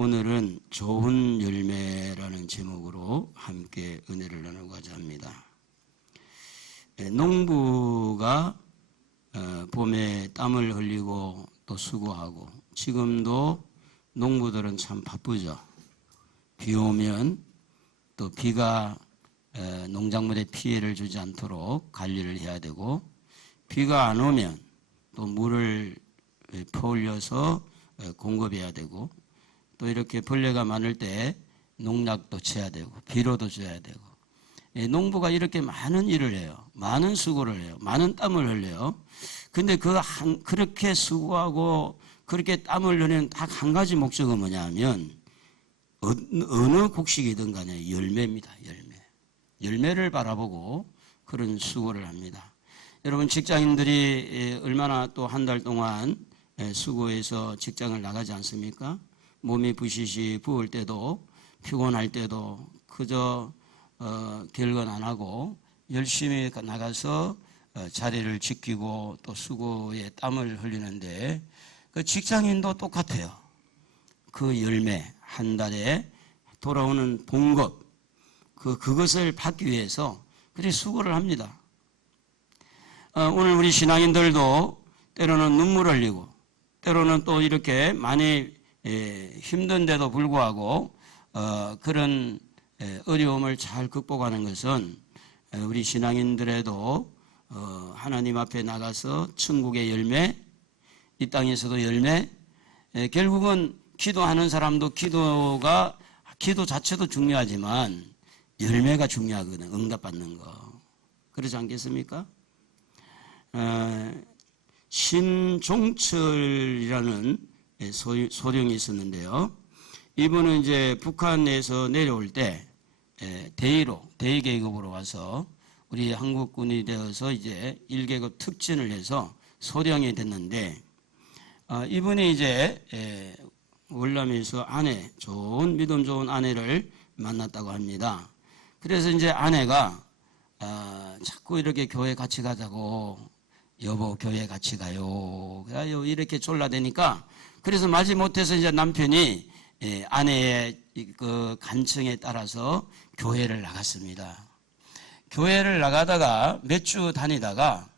오늘은 좋은 열매라는 제목으로 함께 은혜를 나누고자 합니다. 농부가 봄에 땀을 흘리고 또 수고하고, 지금도 농부들은 참 바쁘죠. 비 오면 또 비가 농작물에 피해를 주지 않도록 관리를 해야 되고, 비가 안 오면 또 물을 퍼올려서 공급해야 되고, 또 이렇게 벌레가 많을 때 농약도 쳐야 되고 비료도 줘야 되고, 농부가 이렇게 많은 일을 해요. 많은 수고를 해요. 많은 땀을 흘려요. 근데 그렇게 수고하고 그렇게 땀을 흘리는 딱 한 가지 목적은 뭐냐면, 어느 곡식이든 간에 열매입니다. 열매를 바라보고 그런 수고를 합니다. 여러분, 직장인들이 얼마나 또 한 달 동안 수고해서 직장을 나가지 않습니까? 몸이 부시시 부을 때도 피곤할 때도 그저 결건 안 하고 열심히 나가서 자리를 지키고 또 수고에 땀을 흘리는데, 그 직장인도 똑같아요. 그 열매, 한 달에 돌아오는 봉급, 그것을 받기 위해서 그렇게 수고를 합니다. 오늘 우리 신앙인들도 때로는 눈물을 흘리고, 때로는 또 이렇게 많이 힘든데도 불구하고 그런 어려움을 잘 극복하는 것은 우리 신앙인들에도 하나님 앞에 나가서 천국의 열매, 이 땅에서도 열매, 결국은 기도하는 사람도 기도 자체도 중요하지만 열매가 중요하거든. 응답받는 거. 그렇지 않겠습니까? 신종철이라는 소령이 있었는데요. 이분은 이제 북한에서 내려올 때 대위 계급으로 와서 우리 한국군이 되어서 이제 1계급 특진을 해서 소령이 됐는데, 이분이 이제 월남에서 믿음 좋은 아내를 만났다고 합니다. 그래서 이제 아내가 자꾸 이렇게 교회 같이 가자고, 여보 교회 같이 가요, 이렇게 졸라대니까, 그래서 마지못해서 이제 남편이 아내의 그 간청에 따라서 교회를 나갔습니다. 교회를 나가다가 몇 주 다니다가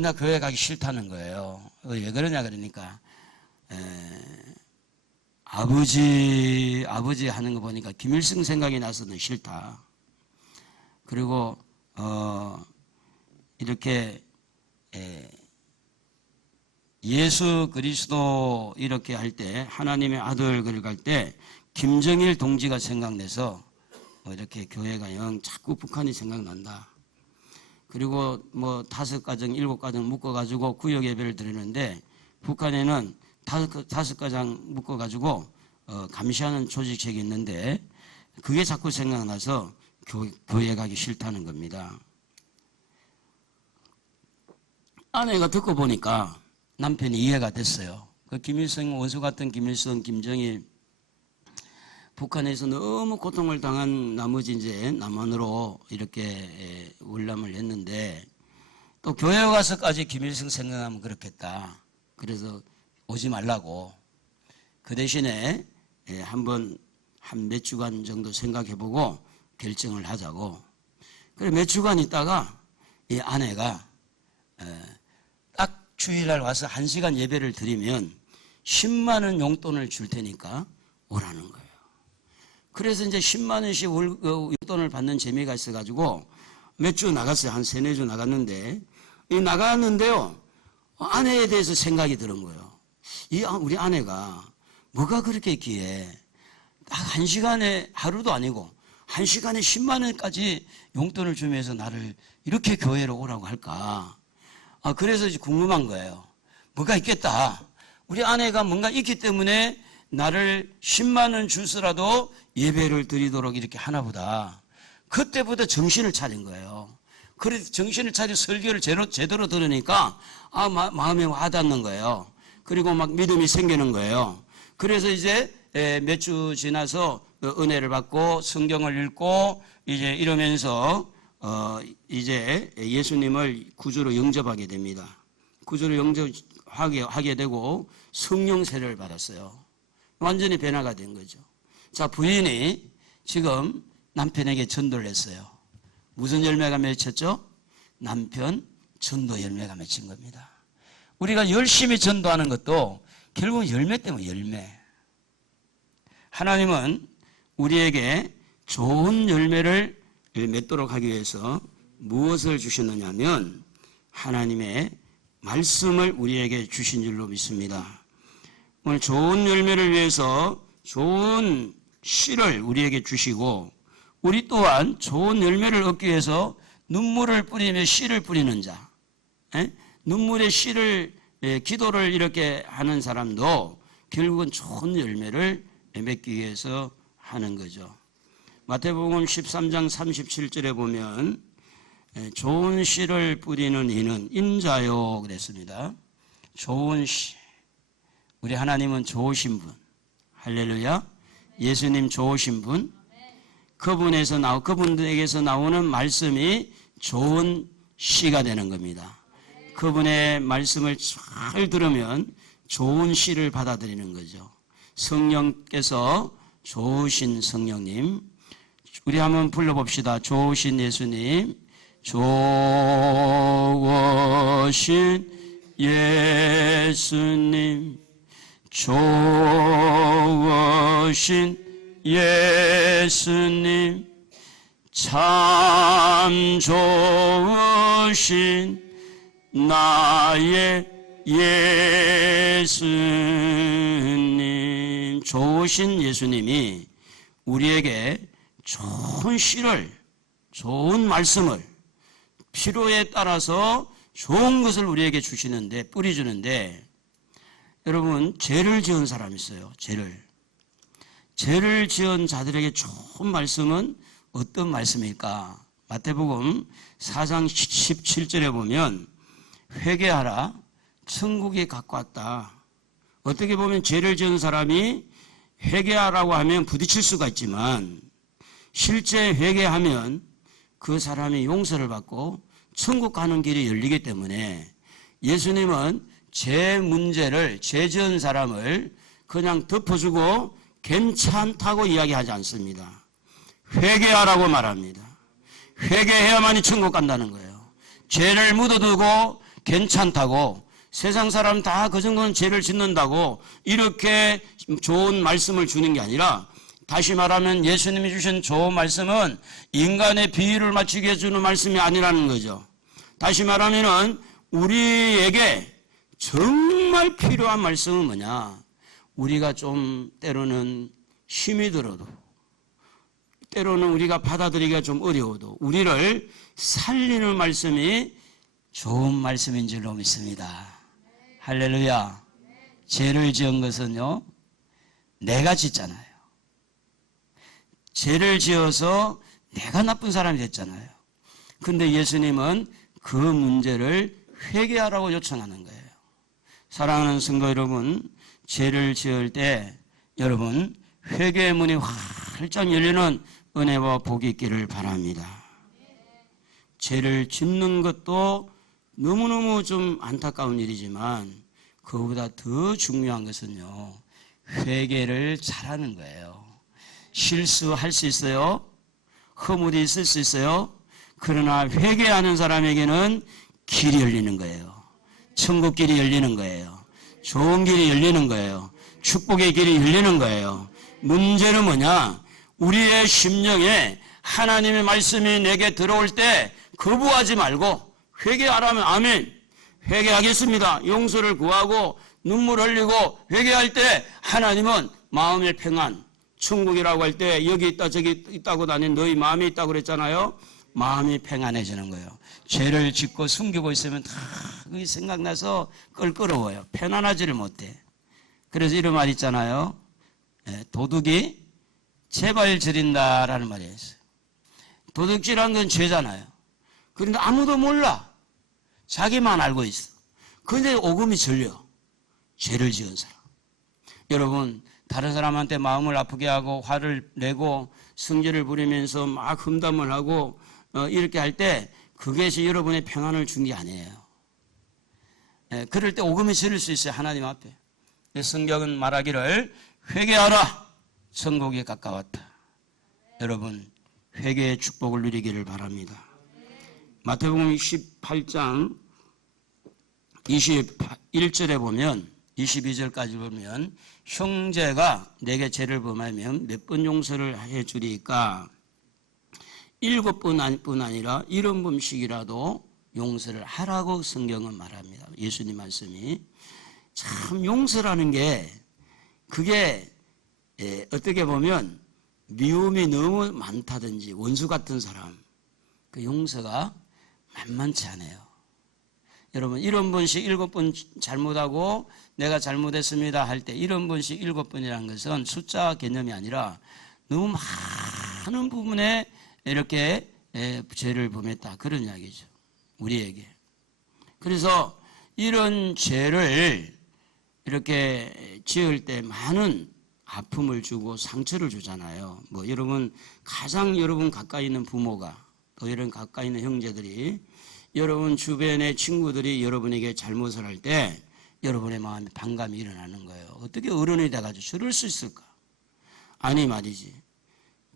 나 교회 가기 싫다는 거예요. 왜 그러냐 그러니까 아버지 하는 거 보니까 김일성 생각이 나서는 싫다. 그리고 이렇게 예수 그리스도 이렇게 할 때, 하나님의 아들 그걸 갈 때 김정일 동지가 생각나서 이렇게 교회가 자꾸 북한이 생각난다. 그리고 5가정 7가정 묶어가지고 구역 예배를 드리는데, 북한에는 5가정 묶어가지고 감시하는 조직책이 있는데, 그게 자꾸 생각나서 교회 가기 싫다는 겁니다. 아내가 듣고 보니까 남편이 이해가 됐어요. 그 김일성, 원수 같은 김일성, 김정일, 북한에서 너무 고통을 당한 나머지 이제 남한으로 이렇게 월남을 했는데, 또 교회 가서까지 김일성 생각하면 그렇겠다. 그래서 오지 말라고. 그 대신에 한 몇 주간 정도 생각해보고 결정을 하자고. 그래 몇 주간 있다가 이 아내가 주일날 와서 1시간 예배를 드리면 10만 원 용돈을 줄 테니까 오라는 거예요. 그래서 이제 10만 원씩 용돈을 받는 재미가 있어가지고 몇 주 나갔어요. 한 3-4주 나갔는데요. 아내에 대해서 생각이 드는 거예요. 우리 아내가 뭐가 그렇게 있기에 딱 1시간에, 하루도 아니고 1시간에 10만 원까지 용돈을 주면서 나를 이렇게 교회로 오라고 할까. 그래서 이제 궁금한 거예요. 뭐가 있겠다. 우리 아내가 뭔가 있기 때문에 나를 10만 원 주서라도 예배를 드리도록 이렇게 하나 보다. 그때부터 정신을 차린 거예요. 그래서 정신을 차려 설교를 제대로 들으니까 마음에 와닿는 거예요. 그리고 막 믿음이 생기는 거예요. 그래서 이제 몇 주 지나서 은혜를 받고 성경을 읽고 이제 이러면서 이제 예수님을 구주로 영접하게 됩니다. 구주로 영접하게 되고 성령 세례를 받았어요. 완전히 변화가 된 거죠. 자, 부인이 지금 남편에게 전도를 했어요. 무슨 열매가 맺혔죠? 남편 전도 열매가 맺힌 겁니다. 우리가 열심히 전도하는 것도 결국은 열매 때문에 열매. 하나님은 우리에게 좋은 열매를 맺도록 하기 위해서 무엇을 주셨느냐 하면 하나님의 말씀을 우리에게 주신 줄로 믿습니다. 오늘 좋은 열매를 위해서 좋은 씨를 우리에게 주시고 우리 또한 좋은 열매를 얻기 위해서 눈물을 뿌리며 씨를 뿌리는 자, 눈물의 씨를 기도를 이렇게 하는 사람도 결국은 좋은 열매를 맺기 위해서 하는 거죠. 마태복음 13장 37절에 보면 좋은 씨를 뿌리는 이는 인자요 그랬습니다. 좋은 씨. 우리 하나님은 좋으신 분. 할렐루야. 예수님 좋으신 분. 그분에게서 나오는 말씀이 좋은 씨가 되는 겁니다. 그분의 말씀을 잘 들으면 좋은 씨를 받아들이는 거죠. 성령께서 좋으신 성령님, 우리 한번 불러봅시다. 좋으신 예수님, 좋으신 예수님, 좋으신 예수님, 참 좋으신 나의 예수님. 좋으신 예수님이 우리에게 좋은 씨를, 좋은 말씀을 필요에 따라서 좋은 것을 우리에게 주시는데, 뿌려주는데, 여러분 죄를 지은 사람이 있어요. 죄를 지은 자들에게 좋은 말씀은 어떤 말씀일까? 마태복음 4장 17절에 보면 회개하라 천국이 가까웠다. 어떻게 보면 죄를 지은 사람이 회개하라고 하면 부딪힐 수가 있지만 실제 회개하면 그 사람이 용서를 받고 천국 가는 길이 열리기 때문에 예수님은 죄 문제를, 죄 지은 사람을 그냥 덮어주고 괜찮다고 이야기하지 않습니다. 회개하라고 말합니다. 회개해야만이 천국 간다는 거예요. 죄를 묻어두고 괜찮다고, 세상 사람 다 그 정도는 죄를 짓는다고 이렇게 좋은 말씀을 주는 게 아니라, 다시 말하면 예수님이 주신 좋은 말씀은 인간의 비위를 맞추게 해주는 말씀이 아니라는 거죠. 다시 말하면은 우리에게 정말 필요한 말씀은 뭐냐? 우리가 좀 때로는 힘이 들어도, 때로는 우리가 받아들이기가 좀 어려워도 우리를 살리는 말씀이 좋은 말씀인 줄로 믿습니다. 할렐루야. 죄를 지은 것은요, 내가 짓잖아요. 죄를 지어서 내가 나쁜 사람이 됐잖아요. 근데 예수님은 그 문제를 회개하라고 요청하는 거예요. 사랑하는 성도 여러분, 죄를 지을 때 여러분 회개의 문이 활짝 열리는 은혜와 복이 있기를 바랍니다. 죄를 짓는 것도 너무너무 좀 안타까운 일이지만 그보다 더 중요한 것은요, 회개를 잘하는 거예요. 실수할 수 있어요. 허물이 있을 수 있어요. 그러나 회개하는 사람에게는 길이 열리는 거예요. 천국 길이 열리는 거예요. 좋은 길이 열리는 거예요. 축복의 길이 열리는 거예요. 문제는 뭐냐? 우리의 심령에 하나님의 말씀이 내게 들어올 때 거부하지 말고 회개하라면 아멘. 회개하겠습니다. 용서를 구하고 눈물 흘리고 회개할 때 하나님은 마음의 평안, 천국이라고 할 때 여기 있다 저기 있다고 다닌 너희 마음이 있다고 그랬잖아요. 마음이 평안해지는 거예요. 죄를 짓고 숨기고 있으면 다 그게 생각나서 껄끄러워요. 편안하지를 못해. 그래서 이런 말 있잖아요. 도둑이 제발 저린다라는 말이 있어요. 도둑질한 건 죄잖아요. 그런데 아무도 몰라. 자기만 알고 있어. 그런데 오금이 절려. 죄를 지은 사람. 여러분, 다른 사람한테 마음을 아프게 하고 화를 내고 성질을 부리면서 막 험담을 하고 이렇게 할 때 그것이 여러분의 평안을 준 게 아니에요. 그럴 때 오금이 절릴 수 있어요. 하나님 앞에. 성경은 말하기를 회개하라. 천국이 가까웠다. 여러분, 회개의 축복을 누리기를 바랍니다. 마태복음 18장 21절에 보면 22절까지 보면 형제가 내게 죄를 범하면 몇 번 용서를 해 주리까? 7번뿐 아니라 70번씩이라도 용서를 하라고 성경은 말합니다. 예수님 말씀이. 참 용서라는 게 그게 어떻게 보면 미움이 너무 많다든지 원수 같은 사람, 그 용서가 만만치 않아요. 여러분 70번씩 7번 잘못하고 내가 잘못했습니다 할 때 70번씩 7번이라는 것은 숫자 개념이 아니라 너무 많은 부분에 이렇게 죄를 범했다, 그런 이야기죠, 우리에게. 그래서 이런 죄를 이렇게 지을 때 많은 아픔을 주고 상처를 주잖아요. 뭐 여러분 가장 여러분 가까이 있는 부모가, 또 이런 가까이 있는 형제들이, 여러분 주변의 친구들이 여러분에게 잘못을 할 때 여러분의 마음에 반감이 일어나는 거예요. 어떻게 어른이 돼가지고 저럴 수 있을까? 아니 말이지.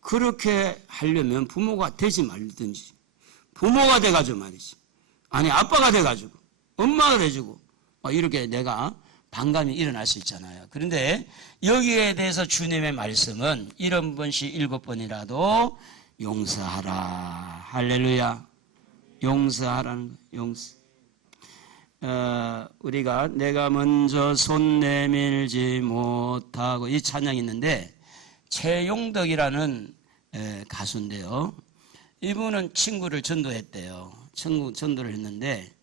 그렇게 하려면 부모가 되지 말든지, 부모가 돼가지고 말이지, 아니 아빠가 돼가지고 엄마가 돼가지고 이렇게 내가 반감이 일어날 수 있잖아요. 그런데 여기에 대해서 주님의 말씀은 70번씩 7번이라도 용서하라. 할렐루야. 용서하라는 거예요. 용서. 우리가 내가 먼저 손 내밀지 못하고, 이 찬양이 있는데 최용덕이라는 가수인데요. 이분은 친구를 전도했대요. 전도를 했는데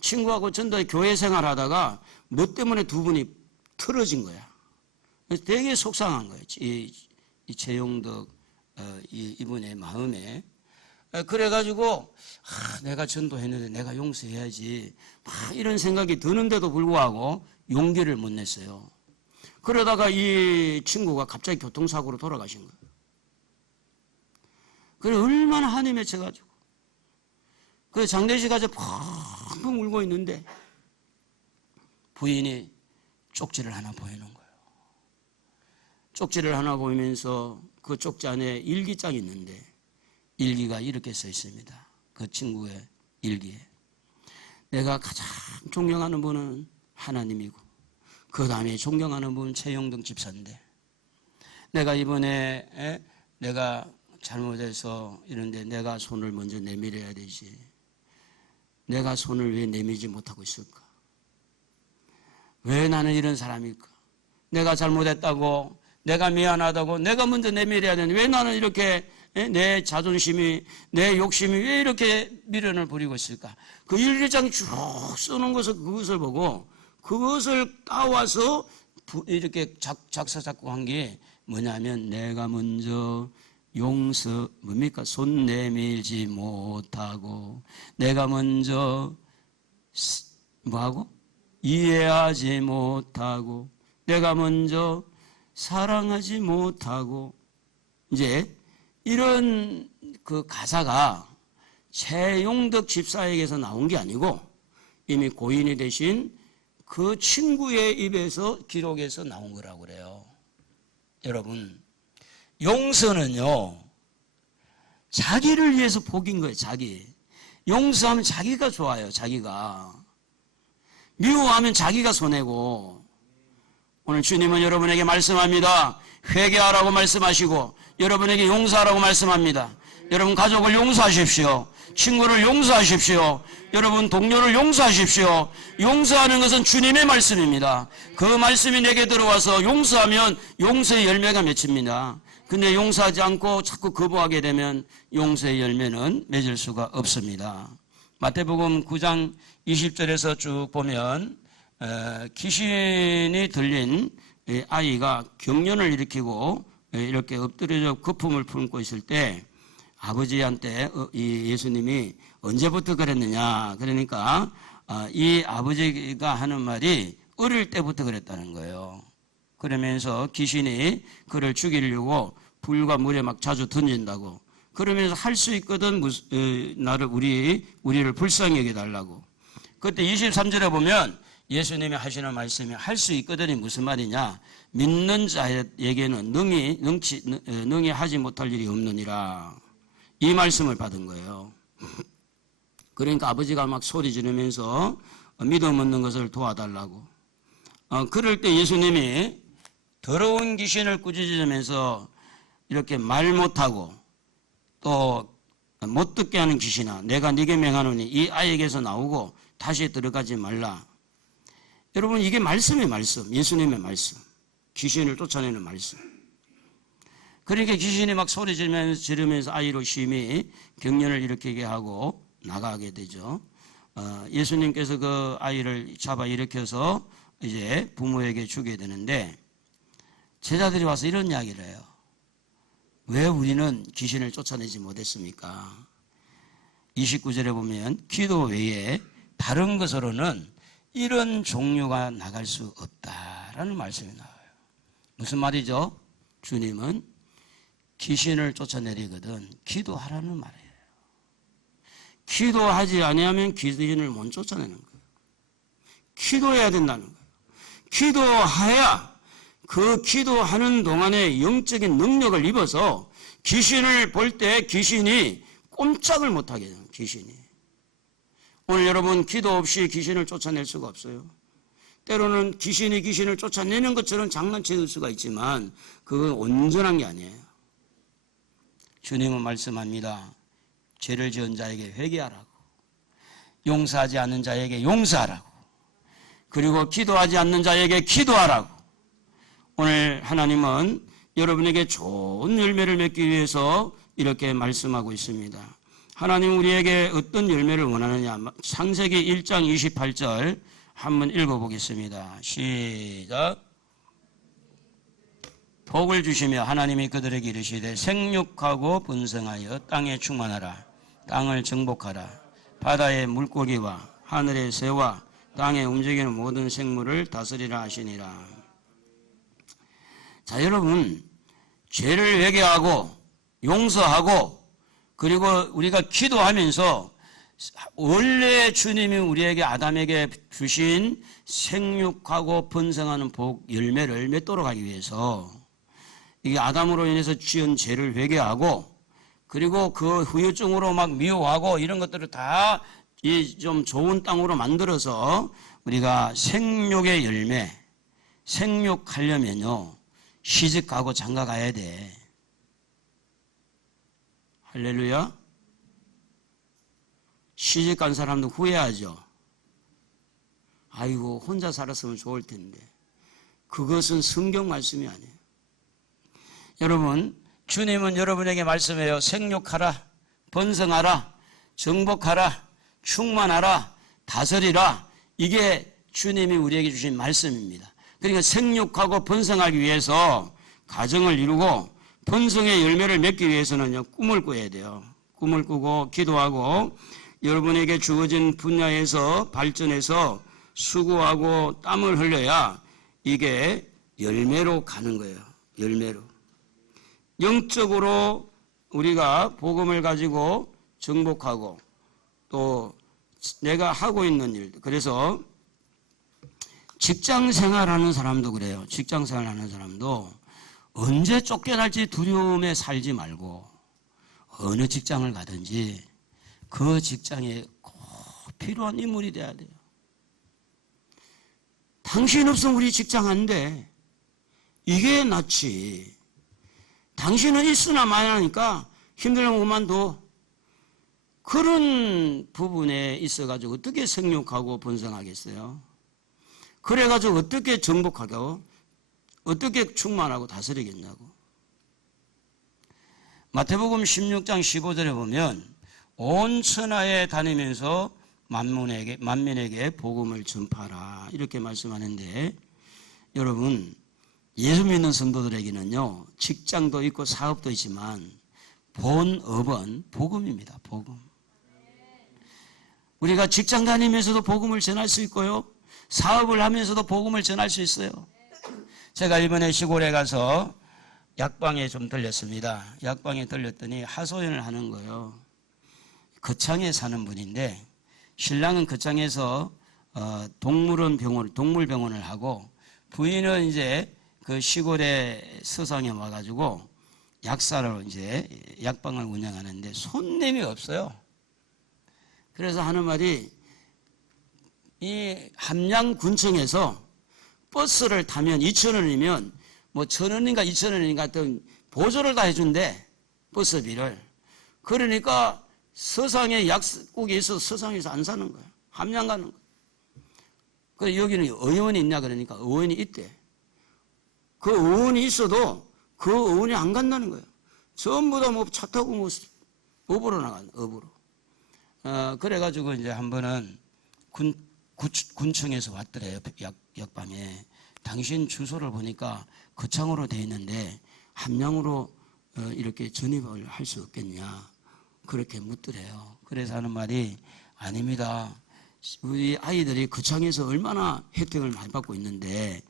친구하고 전도에 교회 생활하다가 뭐 때문에 두 분이 틀어진 거야. 그래서 되게 속상한 거예요. 이 최용덕 이분의 마음에. 그래가지고 내가 전도했는데 내가 용서해야지, 막 이런 생각이 드는데도 불구하고 용기를 못 냈어요. 그러다가 이 친구가 갑자기 교통사고로 돌아가신 거예요. 그래 얼마나 한이 맺혀가지고, 그래서 장례식 가서 펑펑 울고 있는데 부인이 쪽지를 하나 보이는 거예요. 쪽지를 하나 보이면서 그 쪽지 안에 일기장이 있는데 일기가 이렇게 써 있습니다. 그 친구의 일기에 내가 가장 존경하는 분은 하나님이고 그 다음에 존경하는 분은 최용덕 집사인데 내가 이번에 내가 잘못해서 이런데 내가 손을 먼저 내밀어야 되지, 내가 손을 왜 내밀지 못하고 있을까? 왜 나는 이런 사람일까? 내가 잘못했다고, 내가 미안하다고 내가 먼저 내밀어야 되는데 왜 나는 이렇게 내 자존심이, 내 욕심이 왜 이렇게 미련을 부리고 있을까? 그 일기장 쭉 써놓은 것을, 그것을 보고 그것을 따와서 이렇게 작사 작곡한 게 뭐냐면 내가 먼저 뭡니까? 손 내밀지 못하고, 내가 먼저 뭐하고? 이해하지 못하고, 내가 먼저 사랑하지 못하고. 이제 이런 그 가사가 최용덕 집사에게서 나온 게 아니고 이미 고인이 되신 그 친구의 입에서 기록해서 나온 거라고 그래요. 여러분, 용서는요 자기를 위해서 복인 거예요. 자기 용서하면 자기가 좋아요. 자기가 미워하면 자기가 손해고. 오늘 주님은 여러분에게 말씀합니다. 회개하라고 말씀하시고 여러분에게 용서하라고 말씀합니다. 여러분 가족을 용서하십시오. 친구를 용서하십시오. 여러분 동료를 용서하십시오. 용서하는 것은 주님의 말씀입니다. 그 말씀이 내게 들어와서 용서하면 용서의 열매가 맺힙니다. 근데 용서하지 않고 자꾸 거부하게 되면 용서의 열매는 맺을 수가 없습니다. 마태복음 9장 20절에서 쭉 보면 귀신이 들린 아이가 경련을 일으키고 이렇게 엎드려져 거품을 품고 있을 때 아버지한테 예수님이 언제부터 그랬느냐, 그러니까 이 아버지가 하는 말이 어릴 때부터 그랬다는 거예요. 그러면서 귀신이 그를 죽이려고 불과 물에 막 자주 던진다고, 그러면서 할 수 있거든 나를 우리를 불쌍히 여겨달라고. 그때 23절에 보면 예수님이 하시는 말씀이 할 수 있거든이 무슨 말이냐? 믿는 자에게는 능히 하지 못할 일이 없느니라. 이 말씀을 받은 거예요. 그러니까 아버지가 막 소리 지르면서 믿음 없는 것을 도와달라고. 그럴 때 예수님이 더러운 귀신을 꾸짖으면서 이렇게 말 못하고 또 못 듣게 하는 귀신아, 내가 네게 명하노니 이 아이에게서 나오고 다시 들어가지 말라. 여러분, 이게 말씀의 말씀, 예수님의 말씀, 귀신을 쫓아내는 말씀. 그러니까 귀신이 막 소리 지르면서 아이로 심히 경련을 일으키게 하고 나가게 되죠. 예수님께서 그 아이를 잡아 일으켜서 이제 부모에게 주게 되는데, 제자들이 와서 이런 이야기를 해요. 왜 우리는 귀신을 쫓아내지 못했습니까? 29절에 보면 기도 외에 다른 것으로는 이런 종류가 나갈 수 없다라는 말씀이 나와요. 무슨 말이죠? 주님은 귀신을 쫓아내리거든 기도하라는 말이에요. 기도하지 아니하면 귀신을 못 쫓아내는 거예요. 기도해야 된다는 거예요. 기도해야 그 기도하는 동안에 영적인 능력을 입어서 귀신을 볼 때 귀신이 꼼짝을 못하게 돼요. 귀신이. 오늘 여러분, 기도 없이 귀신을 쫓아낼 수가 없어요. 때로는 귀신이 귀신을 쫓아내는 것처럼 장난칠 수가 있지만 그건 온전한 게 아니에요. 주님은 말씀합니다. 죄를 지은 자에게 회개하라고, 용서하지 않는 자에게 용서하라고, 그리고 기도하지 않는 자에게 기도하라고. 오늘 하나님은 여러분에게 좋은 열매를 맺기 위해서 이렇게 말씀하고 있습니다. 하나님 우리에게 어떤 열매를 원하느냐? 창세기 1장 28절 한번 읽어보겠습니다. 시작. 복을 주시며 하나님이 그들에게 이르시되 생육하고 번성하여 땅에 충만하라. 땅을 정복하라. 바다의 물고기와 하늘의 새와 땅에 움직이는 모든 생물을 다스리라 하시니라. 자, 여러분, 죄를 회개하고 용서하고 그리고 우리가 기도하면서 원래 주님이 우리에게 아담에게 주신 생육하고 번성하는 복 열매를 맺도록 하기 위해서 이게 아담으로 인해서 지은 죄를 회개하고 그리고 그 후유증으로 막 미워하고 이런 것들을 다 좀 좋은 땅으로 만들어서 우리가 생육의 열매, 생육하려면요 시집가고 장가가야 돼. 할렐루야. 시집간 사람도 후회하죠. 아이고 혼자 살았으면 좋을 텐데. 그것은 성경 말씀이 아니에요. 여러분, 주님은 여러분에게 말씀해요. 생육하라, 번성하라, 정복하라, 충만하라, 다스리라. 이게 주님이 우리에게 주신 말씀입니다. 그러니까 생육하고 번성하기 위해서 가정을 이루고 번성의 열매를 맺기 위해서는요 꿈을 꿔야 돼요. 꿈을 꾸고 기도하고 여러분에게 주어진 분야에서 발전해서 수고하고 땀을 흘려야 이게 열매로 가는 거예요. 열매로. 영적으로 우리가 복음을 가지고 정복하고 또 내가 하고 있는 일. 그래서 직장 생활하는 사람도 그래요. 직장 생활하는 사람도 언제 쫓겨날지 두려움에 살지 말고 어느 직장을 가든지 그 직장에 꼭 필요한 인물이 돼야 돼요. 당신 없으면 우리 직장 안 돼. 이게 낫지. 당신은 있으나 마나니까 힘들면 그만둬. 그런 부분에 있어가지고 어떻게 생육하고 번성하겠어요? 그래가지고 어떻게 정복하고 어떻게 충만하고 다스리겠냐고. 마태복음 16장 15절에 보면 온 천하에 다니면서 만민에게 복음을 전파하라 이렇게 말씀하는데, 여러분 예수 믿는 성도들에게는요 직장도 있고 사업도 있지만 본업은 복음입니다. 복음. 우리가 직장 다니면서도 복음을 전할 수 있고요 사업을 하면서도 복음을 전할 수 있어요. 제가 이번에 시골에 가서 약방에 좀 들렸습니다. 약방에 들렸더니 하소연을 하는 거예요. 거창에 사는 분인데 신랑은 거창에서 동물병원을 하고 부인은 이제 그 시골의 서상에 와가지고 약사로 이제 약방을 운영하는데 손님이 없어요. 그래서 하는 말이 이 함양군청에서 버스를 타면 2,000원이면 뭐 1,000원인가 2,000원인가 하여튼 보조를 다 해준대. 버스비를. 그러니까 서상에 약국이 있어서 서상에서 안 사는 거야. 함양 가는 거야. 그래서 여기는 의원이 있냐 그러니까 의원이 있대. 그 의원이 있어도 그 의원이 안 간다는 거예요. 전부 다 뭐 차 타고 뭐 업으로 나간 업으로. 그래가지고 이제 한 번은 군청에서 왔더래요. 역방에. 당신 주소를 보니까 거창으로 돼 있는데 함양으로 이렇게 전입을 할 수 없겠냐. 그렇게 묻더래요. 그래서 하는 말이 아닙니다. 우리 아이들이 거창에서 얼마나 혜택을 많이 받고 있는데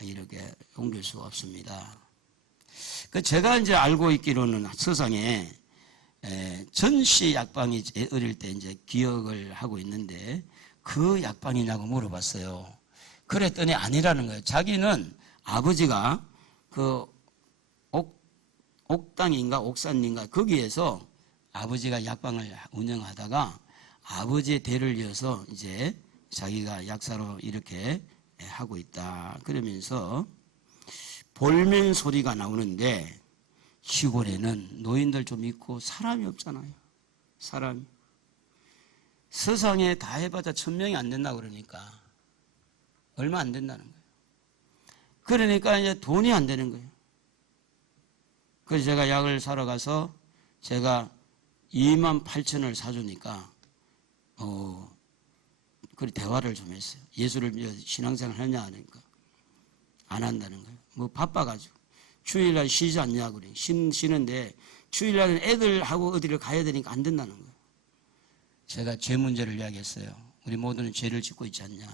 이렇게 옮길 수가 없습니다. 제가 이제 알고 있기로는 서상에 전시 약방이 어릴 때 이제 기억을 하고 있는데 그 약방이냐고 물어봤어요. 그랬더니 아니라는 거예요. 자기는 아버지가 그 옥당인가 옥산인가 거기에서 아버지가 약방을 운영하다가 아버지의 대를 이어서 이제 자기가 약사로 이렇게 하고 있다. 그러면서 볼멘 소리가 나오는데 시골에는 노인들 좀 있고 사람이 없잖아요. 사람이. 서상에 다 해봤자 1,000명이 안 된다 그러니까 얼마 안 된다는 거예요. 그러니까 이제 돈이 안 되는 거예요. 그래서 제가 약을 사러 가서 제가 28,000원을 사주니까 그 대화를 좀 했어요. 예수를 믿어 신앙생활 하냐 하니까 안 한다는 거예요. 뭐 바빠가지고 주일날 쉬지 않냐 그래. 쉬는데 주일날은 애들하고 어디를 가야 되니까 안 된다는 거예요. 제가 죄 문제를 이야기했어요. 우리 모두는 죄를 짓고 있지 않냐.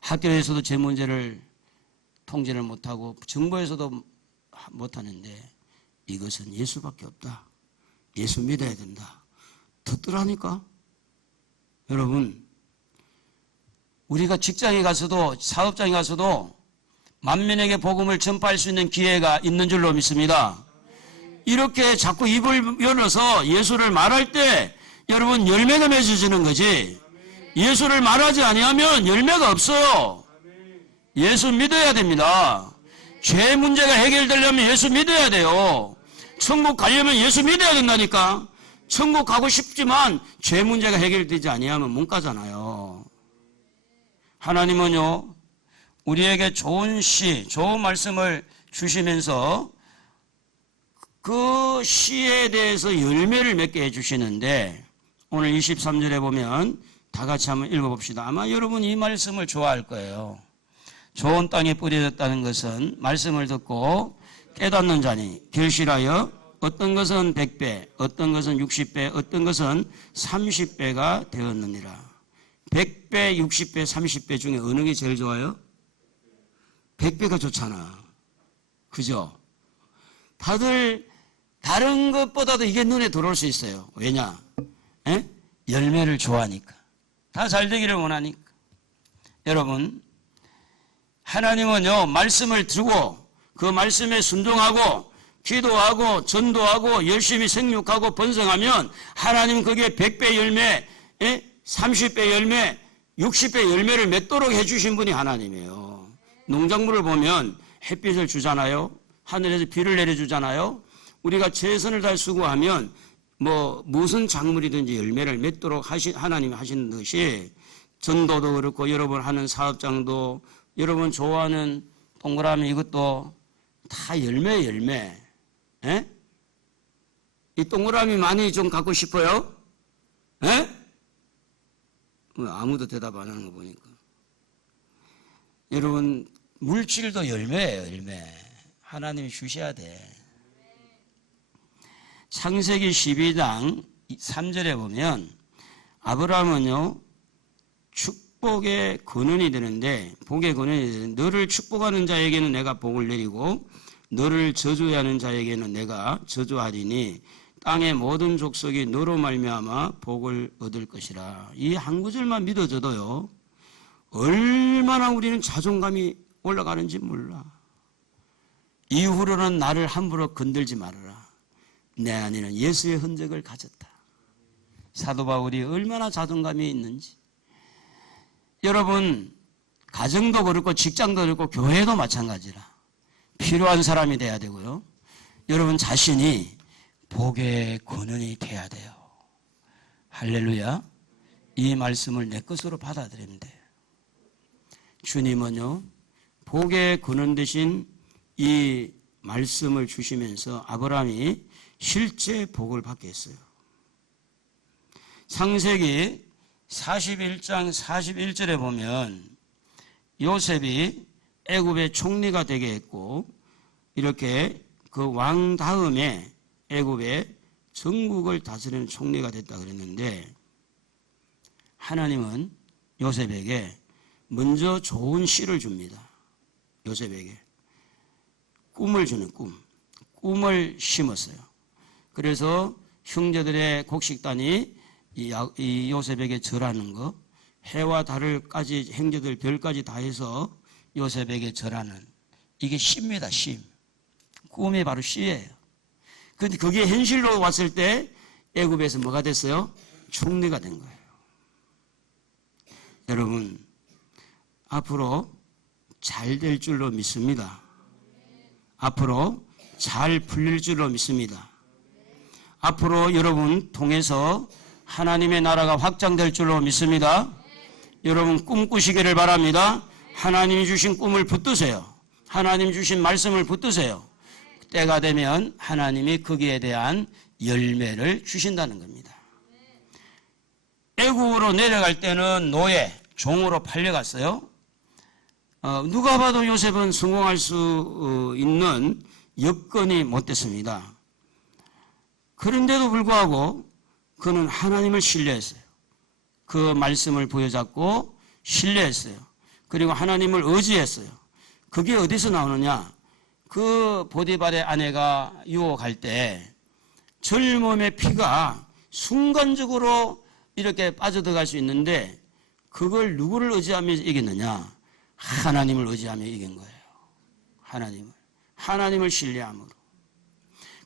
학교에서도 죄 문제를 통제를 못하고 정부에서도 못하는데 이것은 예수밖에 없다. 예수 믿어야 된다. 듣더라니까. 여러분 우리가 직장에 가서도 사업장에 가서도 만민에게 복음을 전파할 수 있는 기회가 있는 줄로 믿습니다. 이렇게 자꾸 입을 열어서 예수를 말할 때 여러분 열매가 맺어지는 거지. 예수를 말하지 아니하면 열매가 없어요. 예수 믿어야 됩니다. 죄 문제가 해결되려면 예수 믿어야 돼요. 천국 가려면 예수 믿어야 된다니까. 천국 가고 싶지만 죄 문제가 해결되지 아니하면 못 가잖아요. 하나님은요 우리에게 좋은 시, 좋은 말씀을 주시면서 그 시에 대해서 열매를 맺게 해주시는데 오늘 23절에 보면 다 같이 한번 읽어봅시다. 아마 여러분 이 말씀을 좋아할 거예요. 좋은 땅에 뿌려졌다는 것은 말씀을 듣고 깨닫는 자니 결실하여 어떤 것은 100배, 어떤 것은 60배, 어떤 것은 30배가 되었느니라. 100배, 60배, 30배 중에 어느 게 제일 좋아요? 100배가 좋잖아. 그죠? 다들 다른 것보다도 이게 눈에 들어올 수 있어요. 왜냐? 열매를 좋아하니까. 다 잘 되기를 원하니까. 여러분, 하나님은요, 말씀을 들고 그 말씀에 순종하고 기도하고 전도하고 열심히 생육하고 번성하면 하나님 거기에 100배 열매, 30배 열매, 60배 열매를 맺도록 해주신 분이 하나님이에요. 농작물을 보면 햇빛을 주잖아요. 하늘에서 비를 내려주잖아요. 우리가 최선을 다해 수고하면 무슨 작물이든지 열매를 맺도록 하나님이 하시는 것이 전도도 그렇고 여러분 하는 사업장도 여러분 좋아하는 동그라미 이것도 다 열매. 이 동그라미 많이 좀 갖고 싶어요? 아무도 대답 안 하는 거 보니까. 여러분 물질도 열매예요. 열매. 하나님이 주셔야 돼. 창세기 12장 3절에 보면 아브라함은요 축복의 근원이 되는데 복의 근원이 되는데 너를 축복하는 자에게는 내가 복을 내리고 너를 저주하는 자에게는 내가 저주하리니 땅의 모든 족속이 너로 말미암아 복을 얻을 것이라. 이 한 구절만 믿어져도요 얼마나 우리는 자존감이 올라가는지 몰라. 이후로는 나를 함부로 건들지 말아라. 내 안에는 예수의 흔적을 가졌다. 사도 바울이 얼마나 자존감이 있는지. 여러분, 가정도 그렇고 직장도 그렇고 교회도 마찬가지라. 필요한 사람이 돼야 되고요. 여러분 자신이 복의 근원이 돼야 돼요. 할렐루야. 이 말씀을 내 것으로 받아들이면 돼요. 주님은요, 복의 근원 되신 이 말씀을 주시면서 아브라함이 실제 복을 받게 했어요. 창세기 41장 41절에 보면 요셉이 애굽의 총리가 되게 했고, 이렇게 그 왕 다음에 애굽의 전국을 다스리는 총리가 됐다 그랬는데, 하나님은 요셉에게 먼저 좋은 씨를 줍니다. 요셉에게 꿈을 주는 꿈을 심었어요. 그래서 형제들의 곡식단이 이 요셉에게 절하는 거, 해와 달을까지 형제들 별까지 다 해서 요셉에게 절하는, 이게 씨입니다. 씨. 꿈이 바로 씨예요. 그런데 그게 현실로 왔을 때 애굽에서 뭐가 됐어요? 총리가 된 거예요. 여러분, 앞으로 잘 될 줄로 믿습니다. 앞으로 잘 풀릴 줄로 믿습니다. 앞으로 여러분 통해서 하나님의 나라가 확장될 줄로 믿습니다. 여러분 꿈꾸시기를 바랍니다. 하나님이 주신 꿈을 붙드세요. 하나님 주신 말씀을 붙드세요. 때가 되면 하나님이 거기에 대한 열매를 주신다는 겁니다. 애굽으로 내려갈 때는 노예, 종으로 팔려갔어요. 누가 봐도 요셉은 성공할 수 있는 여건이 못 됐습니다. 그런데도 불구하고 그는 하나님을 신뢰했어요. 그 말씀을 부여잡고 신뢰했어요. 그리고 하나님을 의지했어요. 그게 어디서 나오느냐? 그 보디발의 아내가 유혹할 때 젊음의 피가 순간적으로 이렇게 빠져들어갈 수 있는데, 그걸 누구를 의지하며 이겼느냐? 하나님을 의지하며 이긴 거예요. 하나님을 신뢰함으로.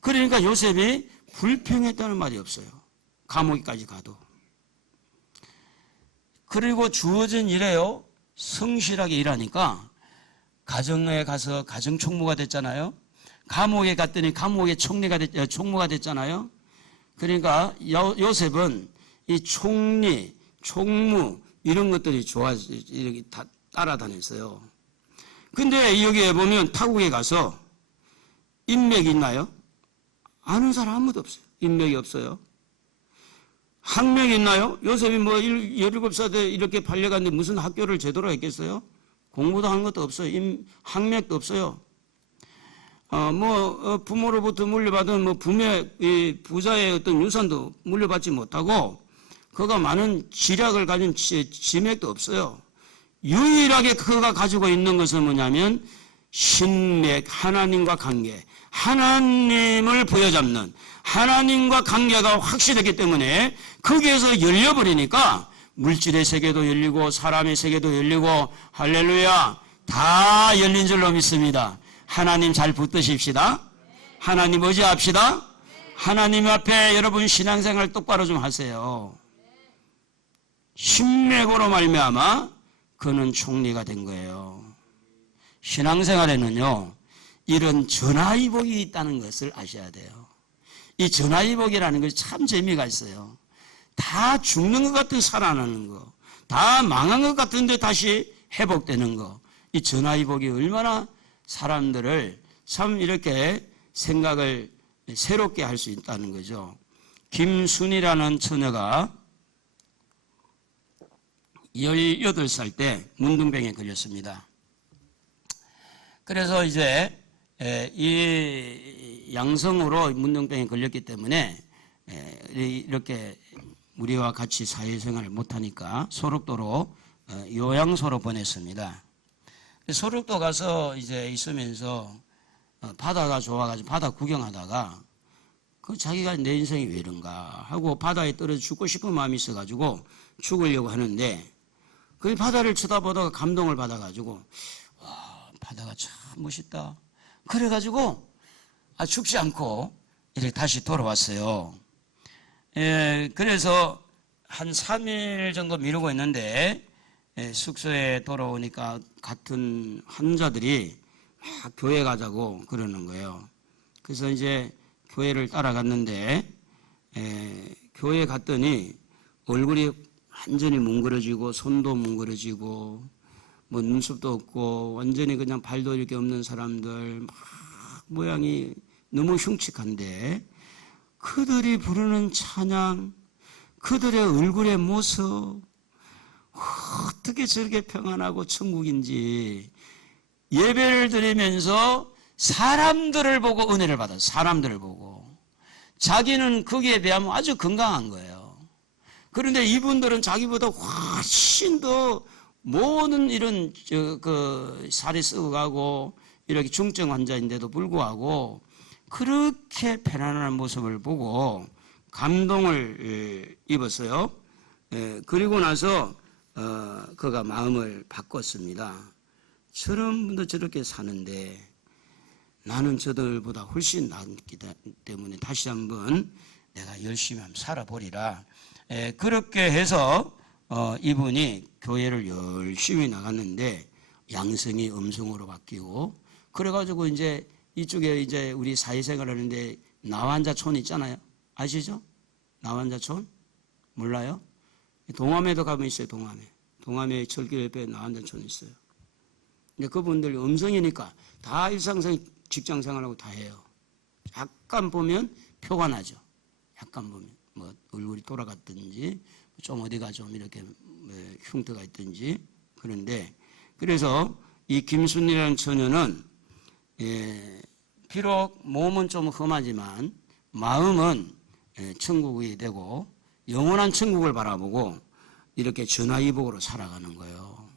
그러니까 요셉이 불평했다는 말이 없어요. 감옥에까지 가도. 그리고 주어진 일에요, 성실하게 일하니까 가정에 가서 가정총무가 됐잖아요. 감옥에 갔더니 감옥의 총무가 됐잖아요. 그러니까 요셉은 이 총리, 총무 이런 것들이 좋아서 이렇게 다 따라다녔어요. 근데 여기에 보면 타국에 가서 인맥이 있나요? 아는 사람 아무도 없어요. 인맥이 없어요. 학명이 있나요? 요셉이 17살 때 이렇게 팔려갔는데 무슨 학교를 제대로 했겠어요? 공부도 한 것도 없어요. 학맥도 없어요. 부모로부터 물려받은 부자의 어떤 유산도 물려받지 못하고, 그가 많은 지략을 가진 지맥도 없어요. 유일하게 그가 가지고 있는 것은 뭐냐면 신맥, 하나님과 관계, 하나님을 부여잡는, 하나님과 관계가 확실했기 때문에 거기에서 열려버리니까 물질의 세계도 열리고 사람의 세계도 열리고, 할렐루야, 다 열린 줄로 믿습니다. 하나님 잘 붙드십시다. 하나님 의지합시다. 하나님 앞에 여러분 신앙생활 똑바로 좀 하세요. 신맥으로 말미암아 그는 총리가 된 거예요. 신앙생활에는요, 이런 전화위복이 있다는 것을 아셔야 돼요. 이 전화위복이라는 것이 참 재미가 있어요. 다 죽는 것 같은 살아나는 거, 다 망한 것 같은데 다시 회복되는 거, 이 전화위복이 얼마나 사람들을 참 이렇게 생각을 새롭게 할 수 있다는 거죠. 김순이라는 처녀가 18살 때 문둥병에 걸렸습니다. 그래서 이제 이 양성으로 문둥병에 걸렸기 때문에 이렇게 우리와 같이 사회생활을 못하니까 소록도로 요양소로 보냈습니다. 소록도 가서 이제 있으면서 바다가 좋아가지고 바다 구경하다가 자기가 내 인생이 왜 이런가 하고 바다에 떨어져 죽고 싶은 마음이 있어가지고 죽으려고 하는데, 그 바다를 쳐다보다가 감동을 받아가지고 와, 바다가 참 멋있다. 그래가지고 죽지 않고 이렇게 다시 돌아왔어요. 그래서 한 3일 정도 미루고 있는데 숙소에 돌아오니까 같은 환자들이 막 교회 가자고 그러는 거예요. 그래서 이제 교회를 따라갔는데 교회 갔더니 얼굴이 완전히 뭉그러지고 손도 뭉그러지고 뭐 눈썹도 없고 완전히 그냥 발도 이렇게 없는 사람들 막 모양이 너무 흉측한데 그들이 부르는 찬양, 그들의 얼굴의 모습 어떻게 저렇게 평안하고 천국인지 예배를 드리면서 사람들을 보고 은혜를 받았어요. 사람들을 보고 자기는 거기에 비하면 아주 건강한 거예요. 그런데 이분들은 자기보다 훨씬 더 모든 이런 살이 썩어가고 이렇게 중증 환자인데도 불구하고 그렇게 편안한 모습을 보고 감동을 입었어요. 그리고 나서 그가 마음을 바꿨습니다. 저런 분도 저렇게 사는데 나는 저들보다 훨씬 낫기 때문에 다시 한번 내가 열심히 한번 살아보리라. 그렇게 해서 이분이 교회를 열심히 나갔는데 양성이 음성으로 바뀌고 그래가지고 이제 이쪽에 이제 우리 사회생활 하는데 나환자촌 있잖아요. 아시죠? 나환자촌? 몰라요? 동암에도 가면 있어요. 동암에 철교 옆에 나환자촌 있어요. 근데 그분들 음성이니까 다 일상생 직장 생활하고 다 해요. 약간 보면 표가 나죠. 약간 보면 뭐 얼굴이 돌아갔든지 좀 어디가 좀 이렇게 흉터가 있든지 그런데 그래서 이 김순이라는 처녀는 비록 몸은 좀 험하지만 마음은 천국이 되고 영원한 천국을 바라보고 이렇게 전화위복으로 살아가는 거예요.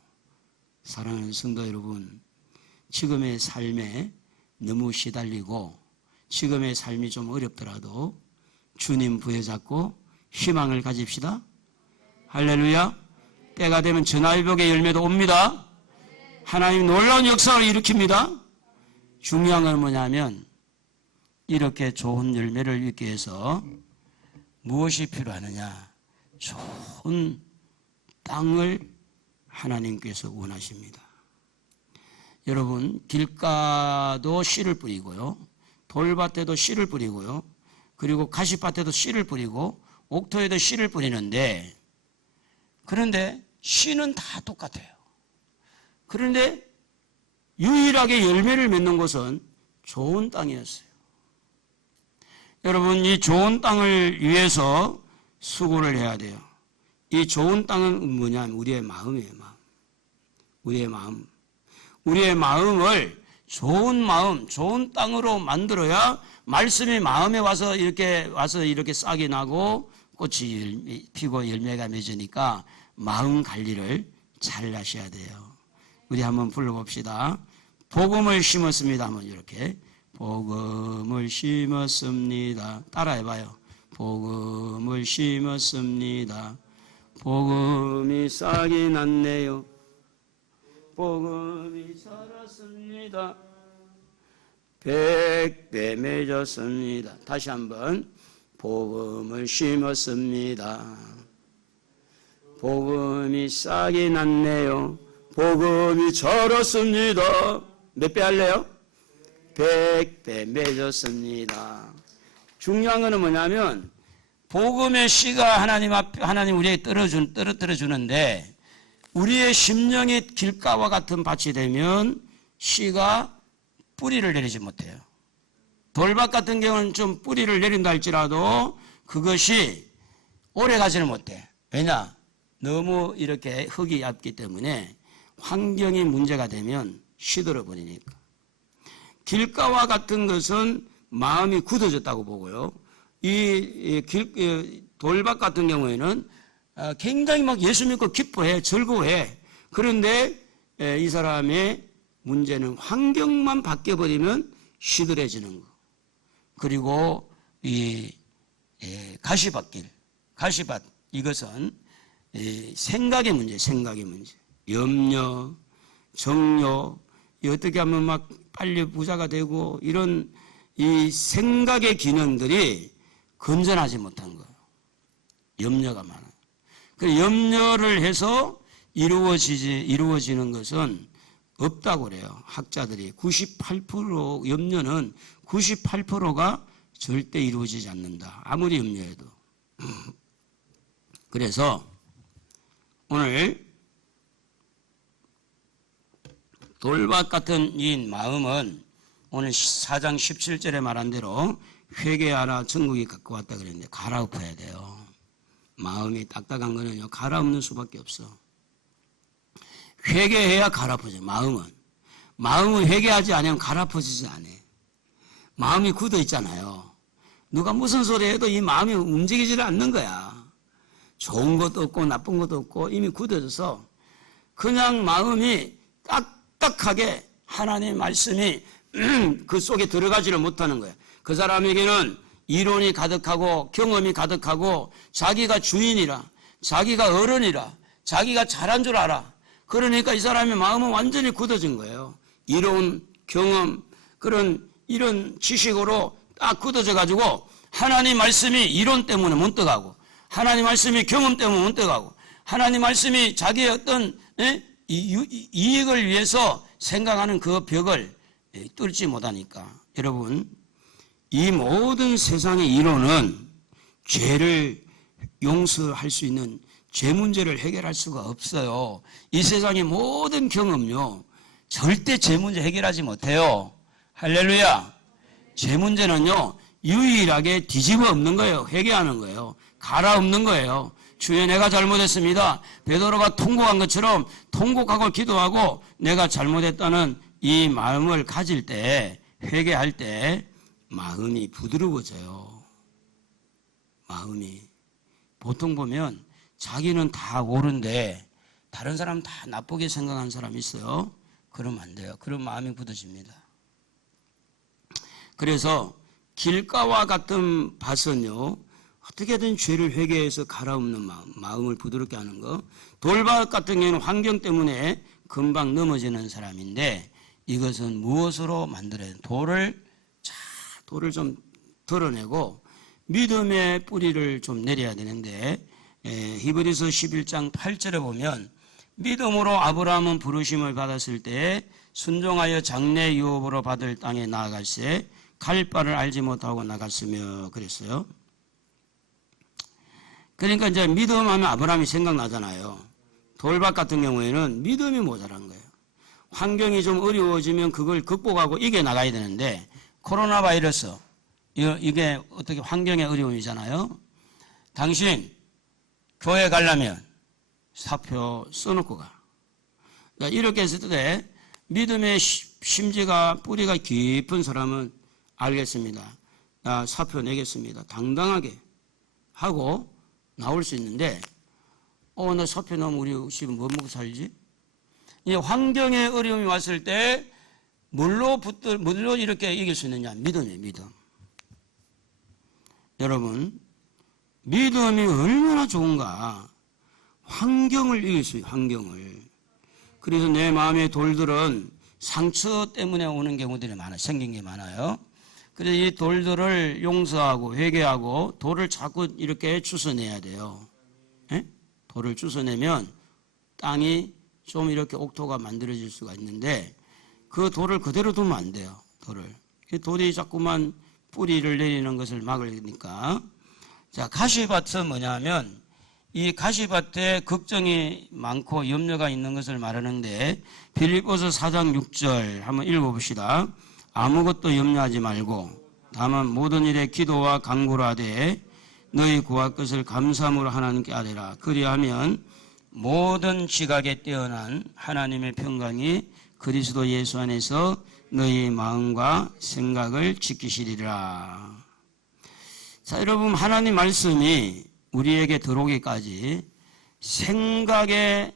사랑하는 성도 여러분, 지금의 삶에 너무 시달리고 지금의 삶이 좀 어렵더라도 주님 부여잡고 희망을 가집시다. 할렐루야. 때가 되면 전화위복의 열매도 옵니다. 하나님 놀라운 역사를 일으킵니다. 중요한 건 뭐냐면 이렇게 좋은 열매를 얻기 위해서 무엇이 필요하느냐? 좋은 땅을 하나님께서 원하십니다. 여러분, 길가도 씨를 뿌리고요, 돌밭에도 씨를 뿌리고요, 그리고 가시밭에도 씨를 뿌리고 옥토에도 씨를 뿌리는데 그런데 씨는 다 똑같아요. 그런데 유일하게 열매를 맺는 곳은 좋은 땅이었어요. 여러분, 이 좋은 땅을 위해서 수고를 해야 돼요. 이 좋은 땅은 뭐냐면 우리의 마음이에요. 우리의 마음. 우리의 마음을 좋은 마음, 좋은 땅으로 만들어야 말씀이 마음에 와서 이렇게 싹이 나고 꽃이 피고 열매가 맺으니까 마음 관리를 잘 하셔야 돼요. 우리 한번 불러봅시다. 복음을 심었습니다. 한번 이렇게. 복음을 심었습니다. 따라해봐요. 복음을 심었습니다. 복음이 싹이 났네요. 복음이 자랐습니다. 100배 맺었습니다. 다시 한번. 복음을 심었습니다. 복음이 싹이 났네요. 복음이 자랐습니다. 몇 배 할래요? 100배 맺었습니다. 중요한 것은 뭐냐면 복음의 씨가 하나님 우리에게 떨어뜨려 주는데 우리의 심령이 길가와 같은 밭이 되면 씨가 뿌리를 내리지 못해요. 돌밭 같은 경우는 좀 뿌리를 내린다 할지라도 그것이 오래 가지는 못해. 왜냐? 너무 이렇게 흙이 얇기 때문에 환경이 문제가 되면 시들어 버리니까. 길가와 같은 것은 마음이 굳어졌다고 보고요. 이 돌밭 같은 경우에는 굉장히 막 예수 믿고 기뻐해, 즐거워해. 그런데 이 사람의 문제는 환경만 바뀌어버리면 시들해지는 거. 그리고 이 가시밭 이것은 생각의 문제, 생각의 문제. 염려, 정욕, 어떻게 하면 막 빨리 부자가 되고 이런 이 생각의 기능들이 건전하지 못한 거예요. 염려가 많아요. 그 염려를 해서 이루어지는 것은 없다고 그래요. 학자들이 98% 염려는 98%가 절대 이루어지지 않는다. 아무리 염려해도. 그래서 오늘 돌밭 같은 이 마음은 오늘 4장 17절에 말한 대로 회개하라 천국이 갖고 왔다 그랬는데 갈아엎어야 돼요. 마음이 딱딱한 거는요 갈아엎는 수밖에 없어. 회개해야 갈아엎어져. 마음은 회개하지 않으면 갈아엎어지지 않아. 마음이 굳어 있잖아요. 누가 무슨 소리 해도 이 마음이 움직이지를 않는 거야. 좋은 것도 없고 나쁜 것도 없고 이미 굳어져서 그냥 마음이 딱딱하게 하나님의 말씀이 그 속에 들어가지를 못하는 거야. 그 사람에게는 이론이 가득하고 경험이 가득하고 자기가 주인이라, 자기가 어른이라, 자기가 잘한 줄 알아. 그러니까 이 사람의 마음은 완전히 굳어진 거예요. 이론, 경험, 이런 지식으로 딱 굳어져 가지고 하나님 말씀이 이론 때문에 못 떠가고 하나님 말씀이 경험 때문에 못 떠가고 하나님 말씀이 자기의 어떤 이익을 위해서 생각하는 그 벽을 뚫지 못하니까 여러분 이 모든 세상의 이론은 죄를 용서할 수 있는 죄 문제를 해결할 수가 없어요. 이 세상의 모든 경험요 절대 죄 문제 해결하지 못해요. 할렐루야. 죄 문제는요 유일하게 뒤집어 엎는 거예요. 회개하는 거예요. 갈아엎는 거예요. 주여 내가 잘못했습니다. 베드로가 통곡한 것처럼 통곡하고 기도하고 내가 잘못했다는 이 마음을 가질 때 회개할 때 마음이 부드러워져요. 마음이 보통 보면 자기는 다 옳은데 다른 사람 다 나쁘게 생각하는 사람이 있어요. 그러면 안 돼요. 그런 마음이 굳어집니다. 그래서 길가와 같은 밭은요 어떻게든 죄를 회개해서 갈아엎는 마음을 부드럽게 하는 거. 돌밭 같은 경우는 환경 때문에 금방 넘어지는 사람인데 이것은 무엇으로 만들어야 돼요? 돌을 좀 덜어내고 믿음의 뿌리를 좀 내려야 되는데 히브리서 11장 8절에 보면 믿음으로 아브라함은 부르심을 받았을 때 순종하여 장래 유업으로 받을 땅에 나아갈새 갈 바를 알지 못하고 나갔으며 그랬어요. 그러니까 이제 믿음하면 아브라함이 생각나잖아요. 돌밭 같은 경우에는 믿음이 모자란 거예요. 환경이 좀 어려워지면 그걸 극복하고 이겨나가야 되는데 코로나 바이러스 이게 어떻게 환경의 어려움이잖아요. 당신 교회 가려면 사표 써놓고 가. 그러니까 이렇게 했을 때 믿음의 심지가 뿌리가 깊은 사람은 알겠습니다. 나 사표 내겠습니다. 당당하게 하고 나올 수 있는데 나 사표 내면 우리 집은 뭐 먹고 살지? 이 환경의 어려움이 왔을 때 뭘로 이렇게 이길 수 있느냐? 믿음이에요. 믿음. 여러분 믿음이 얼마나 좋은가. 환경을 이길 수 있어요. 환경을. 그래서 내 마음의 돌들은 상처 때문에 오는 경우들이 많아요. 생긴 게 많아요. 그래서 이 돌들을 용서하고 회개하고 돌을 자꾸 이렇게 주워내야 돼요. 에? 돌을 주워내면 땅이 좀 이렇게 옥토가 만들어질 수가 있는데 그 돌을 그대로 두면 안 돼요. 돌이 자꾸만 뿌리를 내리는 것을 막으니까. 자, 가시밭은 뭐냐면 이 가시밭에 걱정이 많고 염려가 있는 것을 말하는데 빌립보서 4장 6절 한번 읽어봅시다. 아무것도 염려하지 말고 다만 모든 일에 기도와 간구를 하되 너희 구할 것을 감사함으로 하나님께 아뢰라. 그리하면 모든 지각에 뛰어난 하나님의 평강이 그리스도 예수 안에서 너희 마음과 생각을 지키시리라. 자, 여러분 하나님 말씀이 우리에게 들어오기까지 생각의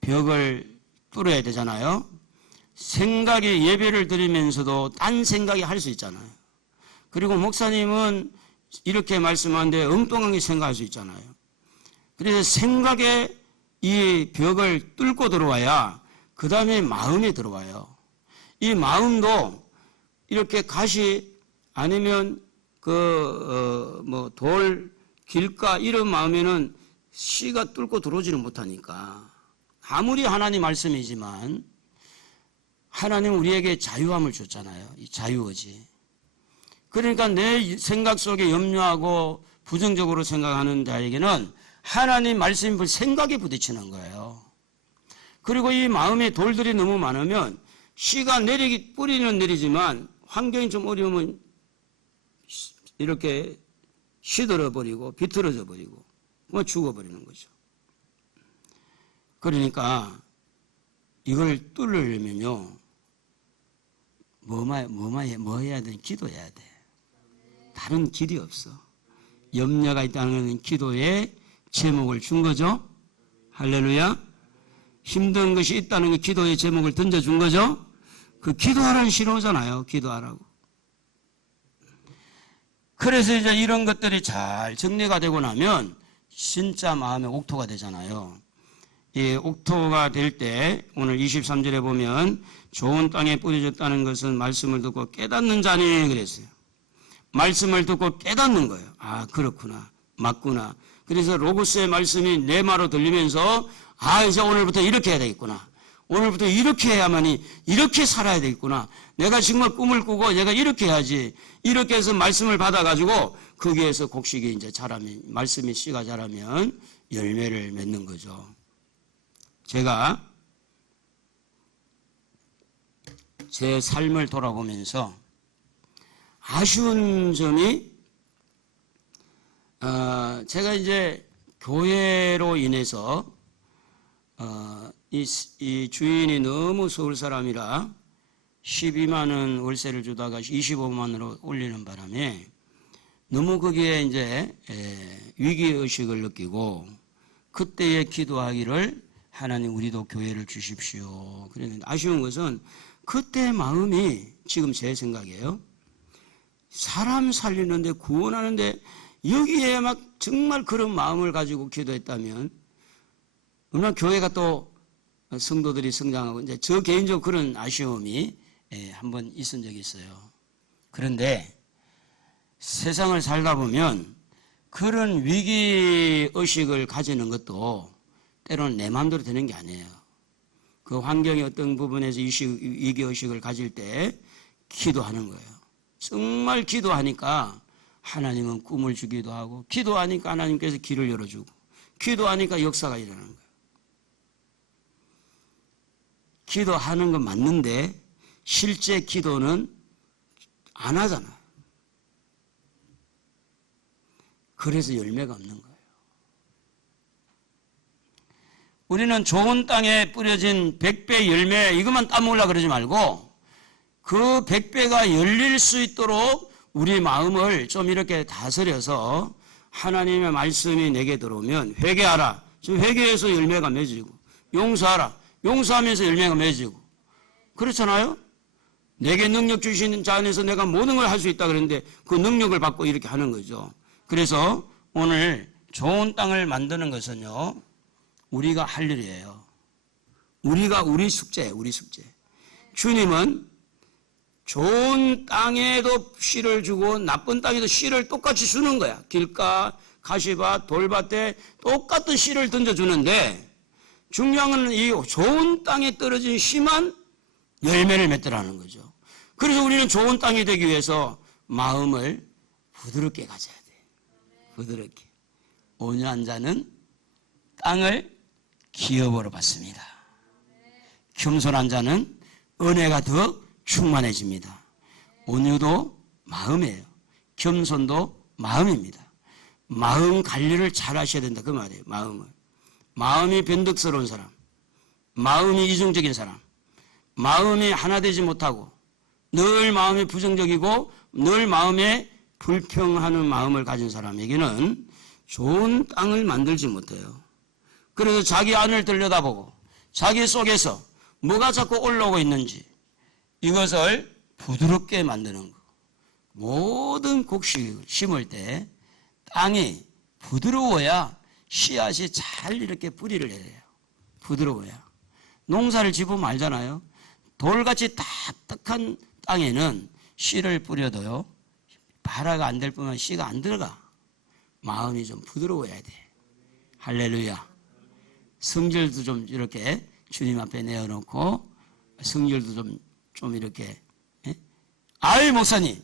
벽을 뚫어야 되잖아요. 생각이 예배를 드리면서도 딴 생각이 할 수 있잖아요. 그리고 목사님은 이렇게 말씀하는데 엉뚱하게 생각할 수 있잖아요. 그래서 생각의 이 벽을 뚫고 들어와야 그 다음에 마음에 들어와요. 이 마음도 이렇게 가시 아니면 돌, 길가 이런 마음에는 씨가 뚫고 들어오지는 못하니까 아무리 하나님 말씀이지만 하나님은 우리에게 자유함을 줬잖아요. 이 자유의지. 그러니까 내 생각 속에 염려하고 부정적으로 생각하는 자에게는 하나님 말씀이 생각에 부딪히는 거예요. 그리고 이 마음에 돌들이 너무 많으면 씨가 뿌리는 내리지만 환경이 좀 어려우면 이렇게 시들어 버리고 비틀어져 버리고 죽어버리는 거죠. 그러니까 이걸 뚫으려면요, 뭐 해야 돼? 기도해야 돼. 다른 길이 없어. 염려가 있다는 건 기도에 제목을 준 거죠. 할렐루야. 힘든 것이 있다는 게 기도의 제목을 던져준 거죠. 그 기도하라는 신호잖아요. 기도하라고. 그래서 이제 이런 것들이 잘 정리가 되고 나면 진짜 마음의 옥토가 되잖아요. 이 옥토가 될 때 오늘 23절에 보면 좋은 땅에 뿌려졌다는 것은 말씀을 듣고 깨닫는 자니 그랬어요. 말씀을 듣고 깨닫는 거예요. 아, 그렇구나. 맞구나. 그래서 로고스의 말씀이 내 말로 들리면서 이제 오늘부터 이렇게 해야 되겠구나. 오늘부터 이렇게 해야만이 이렇게 살아야 되겠구나. 내가 정말 꿈을 꾸고 내가 이렇게 해야지. 이렇게 해서 말씀을 받아가지고 거기에서 곡식이 이제 자라면, 말씀이 씨가 자라면 열매를 맺는 거죠. 제가 제 삶을 돌아보면서 아쉬운 점이 제가 이제 교회로 인해서 이 주인이 너무 서울 사람이라 12만 원 월세를 주다가 25만 원으로 올리는 바람에 너무 거기에 이제 위기의식을 느끼고 그때에 기도하기를 하나님 우리도 교회를 주십시오. 그랬는데 아쉬운 것은 그때 마음이 지금 제 생각이에요. 사람 살리는데 구원하는데 여기에 막 정말 그런 마음을 가지고 기도했다면 얼마나 교회가 또 성도들이 성장하고 이제 저 개인적으로 그런 아쉬움이 한번 있은 적이 있어요. 그런데 세상을 살다 보면 그런 위기의식을 가지는 것도 때로는 내 마음대로 되는 게 아니에요. 그 환경의 어떤 부분에서 위기의식을 가질 때 기도하는 거예요. 정말 기도하니까 하나님은 꿈을 주기도 하고 기도하니까 하나님께서 길을 열어주고 기도하니까 역사가 일어나는 거예요. 기도하는 건 맞는데 실제 기도는 안 하잖아요. 그래서 열매가 없는 거예요. 우리는 좋은 땅에 뿌려진 100배 열매 이것만 따먹으려고 그러지 말고 그 100배가 열릴 수 있도록 우리 마음을 좀 이렇게 다스려서 하나님의 말씀이 내게 들어오면 회개하라. 지금 회개해서 열매가 맺어지고 용서하라. 용서하면서 열매가 맺어지고 그렇잖아요. 내게 능력 주시는 자 안에서 내가 모든 걸 할 수 있다 그랬는데 그 능력을 받고 이렇게 하는 거죠. 그래서 오늘 좋은 땅을 만드는 것은요 우리가 할 일이에요. 우리 숙제예요. 우리 숙제. 주님은 좋은 땅에도 씨를 주고 나쁜 땅에도 씨를 똑같이 주는 거야. 길가, 가시밭, 돌밭에 똑같은 씨를 던져주는데 중요한 건 이 좋은 땅에 떨어진 씨만 열매를 맺더라는 거죠. 그래서 우리는 좋은 땅이 되기 위해서 마음을 부드럽게 가져야 돼. 부드럽게. 온유한 자는 땅을 기업으로 받습니다. 겸손한 자는 은혜가 더 충만해집니다. 온유도 마음이에요. 겸손도 마음입니다. 마음 관리를 잘 하셔야 된다 그 말이에요. 마음이 변덕스러운 사람, 마음이 이중적인 사람, 마음이 하나 되지 못하고 늘 마음이 부정적이고 늘 마음에 불평하는 마음을 가진 사람에게는 좋은 땅을 만들지 못해요. 그래서 자기 안을 들여다보고 자기 속에서 뭐가 자꾸 올라오고 있는지 이것을 부드럽게 만드는 거. 모든 곡식을 심을 때 땅이 부드러워야 씨앗이 잘 이렇게 뿌리를 내려요. 부드러워요. 농사를 지으면 알잖아요. 돌같이 딱딱한 땅에는 씨를 뿌려도요, 발화가 안 될 뿐만 씨가 안 들어가. 마음이 좀 부드러워야 돼. 할렐루야. 성질도 좀 이렇게 주님 앞에 내어놓고, 성질도 좀 이렇게, 아이, 목사님,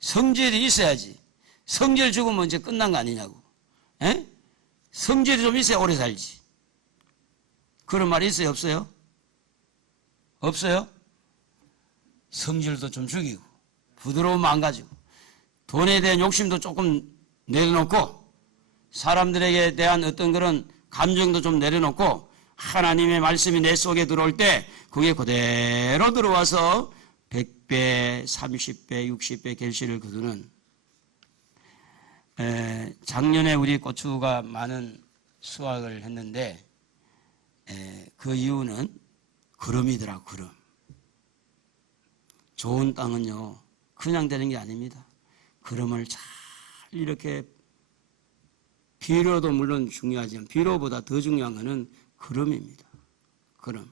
성질이 있어야지. 성질 죽으면 이제 끝난 거 아니냐고. 성질이 좀 있어야 오래 살지. 그런 말이 있어요, 없어요? 없어요? 성질도 좀 죽이고, 부드러움 안 가지고, 돈에 대한 욕심도 조금 내려놓고, 사람들에게 대한 어떤 그런 감정도 좀 내려놓고, 하나님의 말씀이 내 속에 들어올 때, 그게 그대로 들어와서 100배, 30배, 60배 결실을 거두는, 작년에 우리 고추가 많은 수확을 했는데, 그 이유는 걸음이더라, 걸음. 좋은 땅은요, 그냥 되는 게 아닙니다. 걸음을 잘 이렇게, 비료도 물론 중요하지만 비료보다 더 중요한 것은 걸음입니다. 걸음.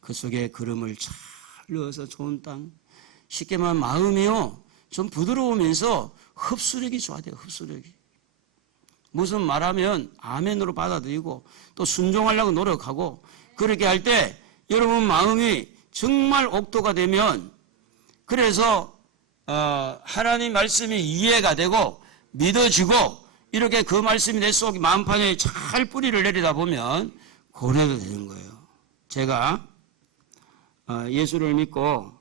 그 속에 걸음을 잘 넣어서 좋은 땅. 쉽게 말하면 마음이요, 좀 부드러우면서 흡수력이 좋아야 돼요, 흡수력이. 무슨 말하면 아멘으로 받아들이고 또 순종하려고 노력하고, 그렇게 할 때 여러분 마음이 정말 옥토가 되면, 그래서 하나님 말씀이 이해가 되고 믿어지고, 이렇게 그 말씀이 내 속 마음판에 잘 뿌리를 내리다 보면 고래도 되는 거예요. 제가 예수를 믿고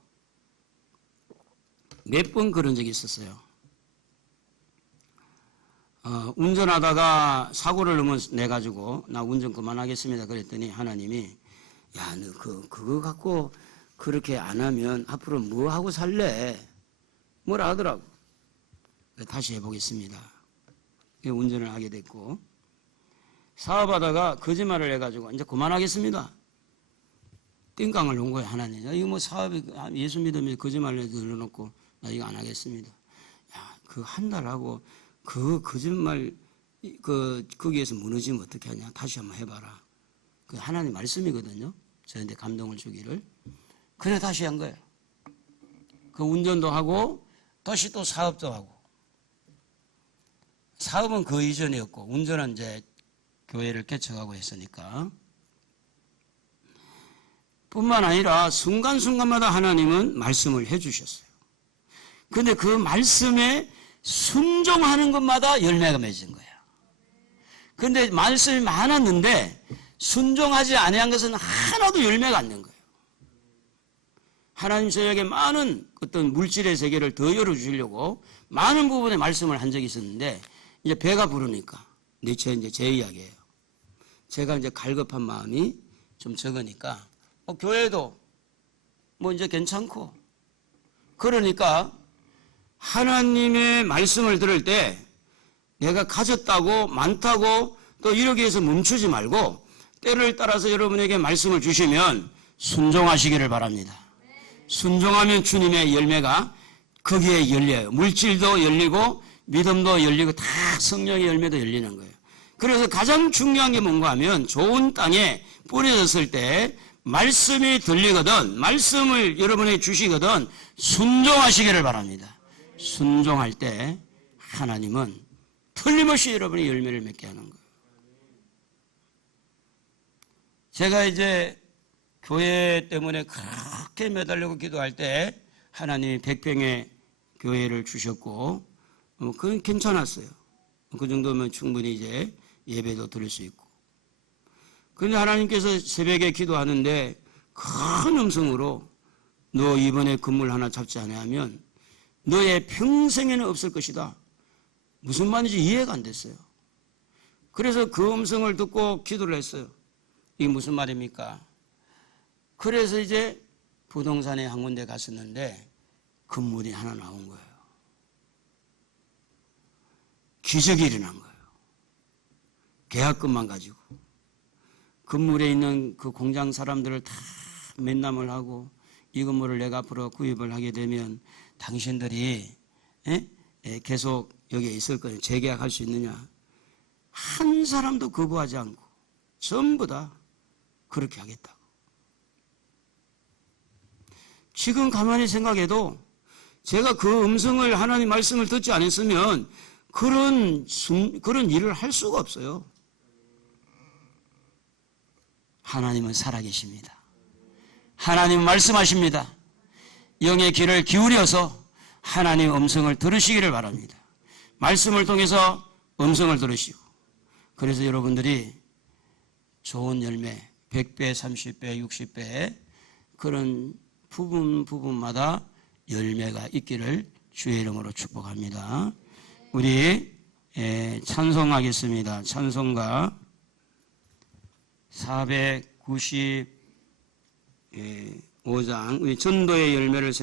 몇 번 그런 적이 있었어요. 운전하다가 사고를 너무 내가지고 나 운전 그만하겠습니다 그랬더니 하나님이, 야, 너 그거 갖고 그렇게 안 하면 앞으로 뭐 하고 살래? 뭐라 하더라고. 다시 해보겠습니다. 운전을 하게 됐고, 사업하다가 거짓말을 해가지고 이제 그만하겠습니다. 띵깡을 놓은 거예요, 하나님. 이거 뭐 사업이 예수 믿으면 거짓말을 늘어놓고 나 이거 안 하겠습니다. 야, 그 한 달 하고 그 거짓말 거기에서 무너지면 어떻게 하냐? 다시 한번 해봐라. 그 하나님 말씀이거든요. 저한테 감동을 주기를. 그래 다시 한 거예요. 그 운전도 하고 다시 또 사업도 하고. 사업은 그 이전이었고 운전은 이제 교회를 개척하고 했으니까. 뿐만 아니라 순간순간마다 하나님은 말씀을 해주셨어요. 그런데 그 말씀에 순종하는 것마다 열매가 맺은 거예요. 그런데 말씀이 많았는데 순종하지 아니한 것은 하나도 열매가 안 된 거예요. 하나님 저에게 많은 어떤 물질의 세계를 더 열어주시려고 많은 부분에 말씀을 한 적이 있었는데, 이제 배가 부르니까, 이제 제 이야기예요. 제가 이제 갈급한 마음이 좀 적으니까, 교회도 뭐 이제 괜찮고, 그러니까 하나님의 말씀을 들을 때 내가 가졌다고 많다고 또 이러기 위해서 멈추지 말고, 때를 따라서 여러분에게 말씀을 주시면 순종하시기를 바랍니다. 순종하면 주님의 열매가 거기에 열려요. 물질도 열리고 믿음도 열리고 다 성령의 열매도 열리는 거예요. 그래서 가장 중요한 게 뭔가 하면 좋은 땅에 뿌려졌을 때 말씀이 들리거든, 말씀을 여러분에게 주시거든 순종하시기를 바랍니다. 순종할 때 하나님은 틀림없이 여러분의 열매를 맺게 하는 거예요. 제가 이제 교회 때문에 그렇게 매달리고 기도할 때 하나님이 100평의 교회를 주셨고, 그건 괜찮았어요. 그 정도면 충분히 이제 예배도 드릴 수 있고. 그런데 하나님께서 새벽에 기도하는데 큰 음성으로 너 이번에 건물 하나 잡지 않으면 너의 평생에는 없을 것이다. 무슨 말인지 이해가 안 됐어요. 그래서 그 음성을 듣고 기도를 했어요. 이게 무슨 말입니까? 그래서 이제 부동산에 한 군데 갔었는데 건물이 하나 나온 거예요. 기적이 일어난 거예요. 계약금만 가지고. 건물에 있는 그 공장 사람들을 다 면담을 하고, 이 건물을 내가 앞으로 구입을 하게 되면 당신들이 계속 여기에 있을 거예요. 재계약할 수 있느냐. 한 사람도 거부하지 않고 전부 다 그렇게 하겠다고. 지금 가만히 생각해도 제가 그 음성을 하나님 말씀을 듣지 않았으면 그런 일을 할 수가 없어요. 하나님은 살아계십니다. 하나님은 말씀하십니다. 영의 귀를 기울여서 하나님의 음성을 들으시기를 바랍니다. 말씀을 통해서 음성을 들으시고, 그래서 여러분들이 좋은 열매 100배, 30배, 60배 그런 부분마다 열매가 있기를 주의 이름으로 축복합니다. 우리 찬송하겠습니다. 찬송가 495장 우리 전도의 열매를